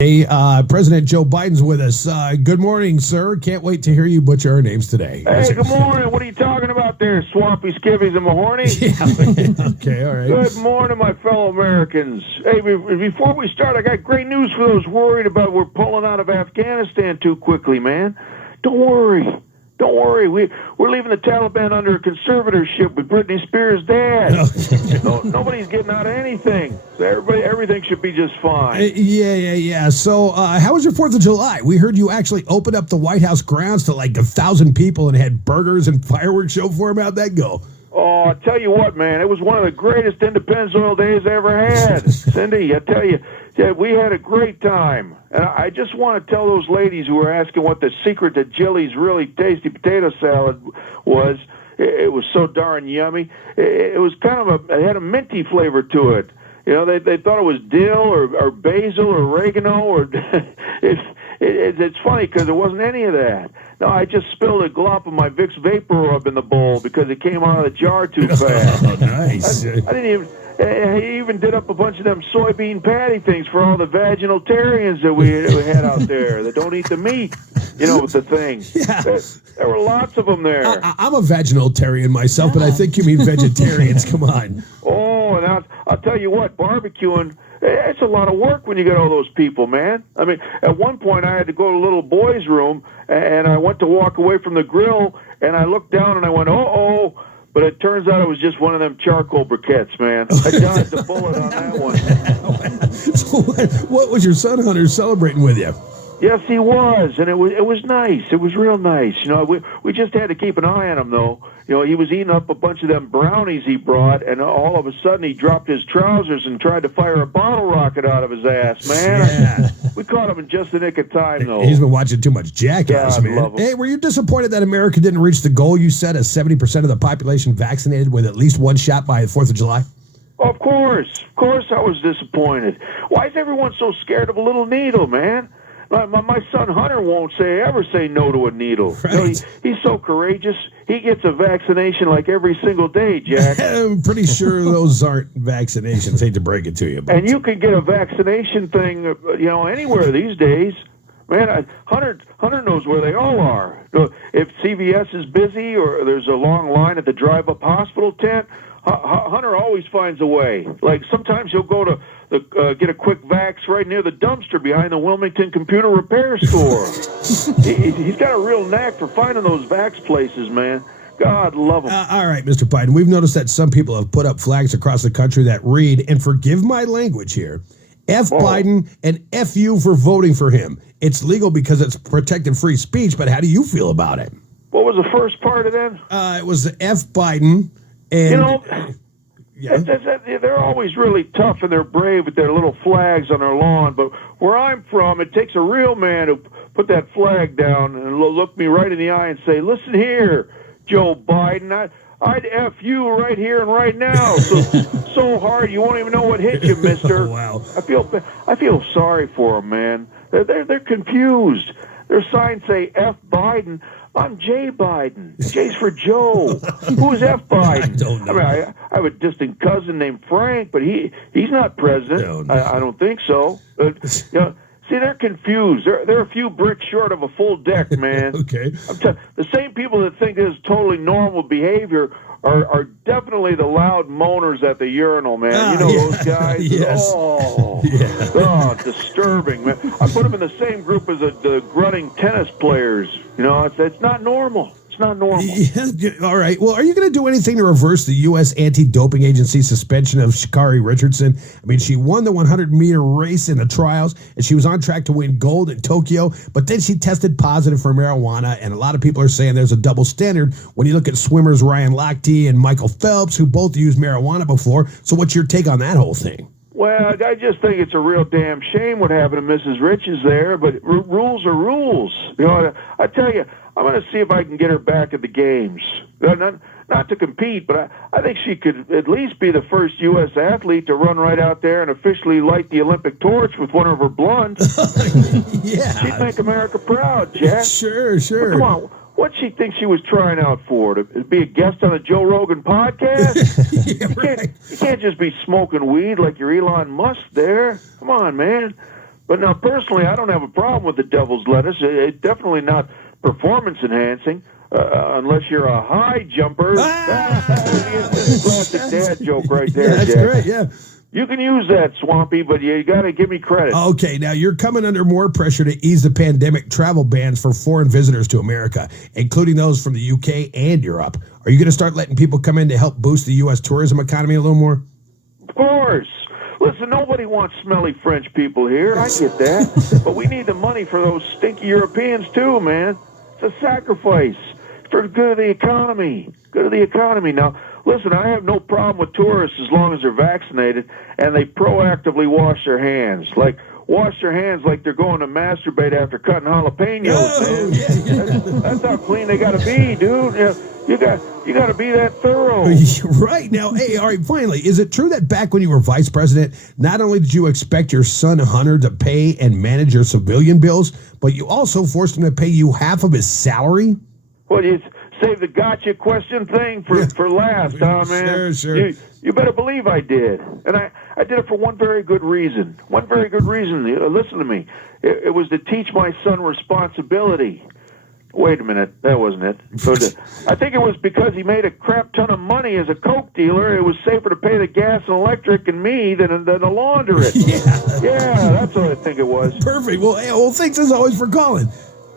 Hey, President Joe Biden's with us. Good morning, sir. Can't wait to hear you butcher our names today. Hey, good morning. What are you talking about there, Swampy Skivvies and Mahorny? Yeah. Okay, all right. Good morning, my fellow Americans. Hey, before we start, I got great news for those worried about we're pulling out of Afghanistan too quickly, man. Don't worry. Don't worry. We're leaving the Taliban under a conservatorship with Britney Spears' dad. Nobody's getting out of anything. So everything should be just fine. Yeah. So, how was your 4th of July? We heard you actually opened up the White House grounds to like 1,000 people and had burgers and fireworks show for them. How'd that go? Oh, I tell you what, man, it was one of the greatest Independence Oil days I ever had. Cindy, I tell you, yeah, we had a great time. And I just want to tell those ladies who were asking what the secret to Jilly's really tasty potato salad was. It was so darn yummy. It was kind of it had a minty flavor to it. You know, they thought it was dill or basil or oregano or it's funny because it wasn't any of that. No, I just spilled a glop of my Vicks Vapor Rub in the bowl because it came out of the jar too fast. Oh, nice. I didn't even. He even did up a bunch of them soybean patty things for all the vaginalitarians that we had out there that don't eat the meat. You know, with the thing. Yeah. There were lots of them there. I'm a vaginalitarian myself, but I think you mean vegetarians. Come on. Oh, and I'll tell you what, barbecuing, it's a lot of work when you get all those people, man. I mean, at one point I had to go to a little boy's room, and I went to walk away from the grill, and I looked down and I went, uh-oh. But it turns out it was just one of them charcoal briquettes, man. I dodged the bullet on that one. So what was your son Hunter celebrating with you? Yes, he was, and it was nice. It was real nice. You know, we just had to keep an eye on him, though. You know, he was eating up a bunch of them brownies he brought, and all of a sudden he dropped his trousers and tried to fire a bottle rocket out of his ass, man. Yeah. We caught him in just the nick of time, though. He's been watching too much Jackass, God, man. love him. Hey, were you disappointed that America didn't reach the goal you set of 70% of the population vaccinated with at least one shot by the 4th of July? Of course I was disappointed. Why is everyone so scared of a little needle, man? My son Hunter won't ever say no to a needle. Right. You know, he's so courageous. He gets a vaccination like every single day, Jack. I'm pretty sure those aren't vaccinations. Hate to break it to you. But. And you can get a vaccination thing, you know, anywhere these days. Man, Hunter knows where they all are. If CVS is busy or there's a long line at the drive-up hospital tent, Hunter always finds a way. Like sometimes he'll go to get a quick vax right near the dumpster behind the Wilmington Computer Repair Store. He's got a real knack for finding those vax places, man. God love him. All right, Mr. Biden, we've noticed that some people have put up flags across the country that read, and forgive my language here, F Biden and F you for voting for him. It's legal because it's protected free speech, but how do you feel about it? What was the first part of that? It was the F Biden and... You know... Yeah. They're always really tough and they're brave with their little flags on their lawn. But where I'm from, it takes a real man to put that flag down and look me right in the eye and say, "Listen here, Joe Biden, I'd F you right here and right now. So hard you won't even know what hit you, mister." Wow. I feel sorry for them, man. They're confused. Their signs say F Biden. I'm Jay Biden. Jay's for Joe. Who's F Biden? I don't know. I mean, I have a distant cousin named Frank, but he's not president. No. I don't think so. You know, see, they're confused. They're a few bricks short of a full deck, man. Okay. The same people that think this is totally normal behavior are definitely the loud moaners at the urinal, man. You know those guys? Yes. Oh, disturbing, man. I put them in the same group as the grunting tennis players. You know, it's not normal. It's not normal. Yeah, all right. Well, are you going to do anything to reverse the U.S. anti-doping agency suspension of Sha'Carri Richardson? I mean, she won the 100-meter race in the trials, and she was on track to win gold in Tokyo, but then she tested positive for marijuana, and a lot of people are saying there's a double standard when you look at swimmers Ryan Lochte and Michael Phelps, who both used marijuana before. So what's your take on that whole thing? Well, I just think it's a real damn shame what happened to Mrs. Riches there, but rules are rules. You know, I tell you, I'm going to see if I can get her back at the games. Not to compete, but I think she could at least be the first U.S. athlete to run right out there and officially light the Olympic torch with one of her blunts. Yeah. She'd make America proud, Jack. Sure. But come on. What she thinks she was trying out for? To be a guest on a Joe Rogan podcast? You can't just be smoking weed like you're Elon Musk there. Come on, man. But now, personally, I don't have a problem with the devil's lettuce. It's definitely not performance enhancing, unless you're a high jumper. That's a classic dad joke right there, That's Jack. great, yeah. You can use that, Swampy, but you got to give me credit. Okay, now you're coming under more pressure to ease the pandemic travel bans for foreign visitors to America, including those from the UK and Europe. Are you going to start letting people come in to help boost the U.S. tourism economy a little more? Of course. Listen, nobody wants smelly French people here. I get that. But we need the money for those stinky Europeans, too, man. It's a sacrifice for the good of the economy. Good of the economy. Now, listen, I have no problem with tourists as long as they're vaccinated and they proactively wash their hands. Like, wash their hands like they're going to masturbate after cutting jalapenos, man. Yeah. That's how clean they got to be, dude. You got to be that thorough. Right. Now, hey, all right, finally, is it true that back when you were vice president, not only did you expect your son Hunter to pay and manage your civilian bills, but you also forced him to pay you half of his salary? Well, you save the gotcha question thing for last, huh, man? Sure. You better believe I did. And I did it for one very good reason. One very good reason. Listen to me. It was to teach my son responsibility. Wait a minute, that wasn't it. So I think it was because he made a crap ton of money as a coke dealer. It was safer to pay the gas and electric and me than to launder it. Yeah, that's what I think it was. Perfect. Well, thanks as always for calling.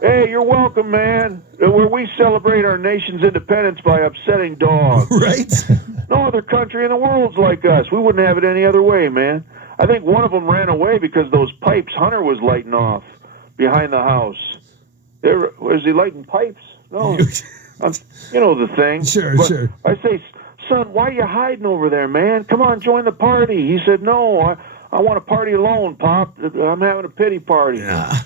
Hey, you're welcome, man. Where we celebrate our nation's independence by upsetting dogs. Right? No other country in the world's like us. We wouldn't have it any other way, man. I think one of them ran away because those pipes Hunter was lighting off behind the house. Was he lighting pipes? No. You know the thing. Sure. I say, son, why are you hiding over there, man? Come on, join the party. He said, no, I want to party alone, Pop. I'm having a pity party. Yeah.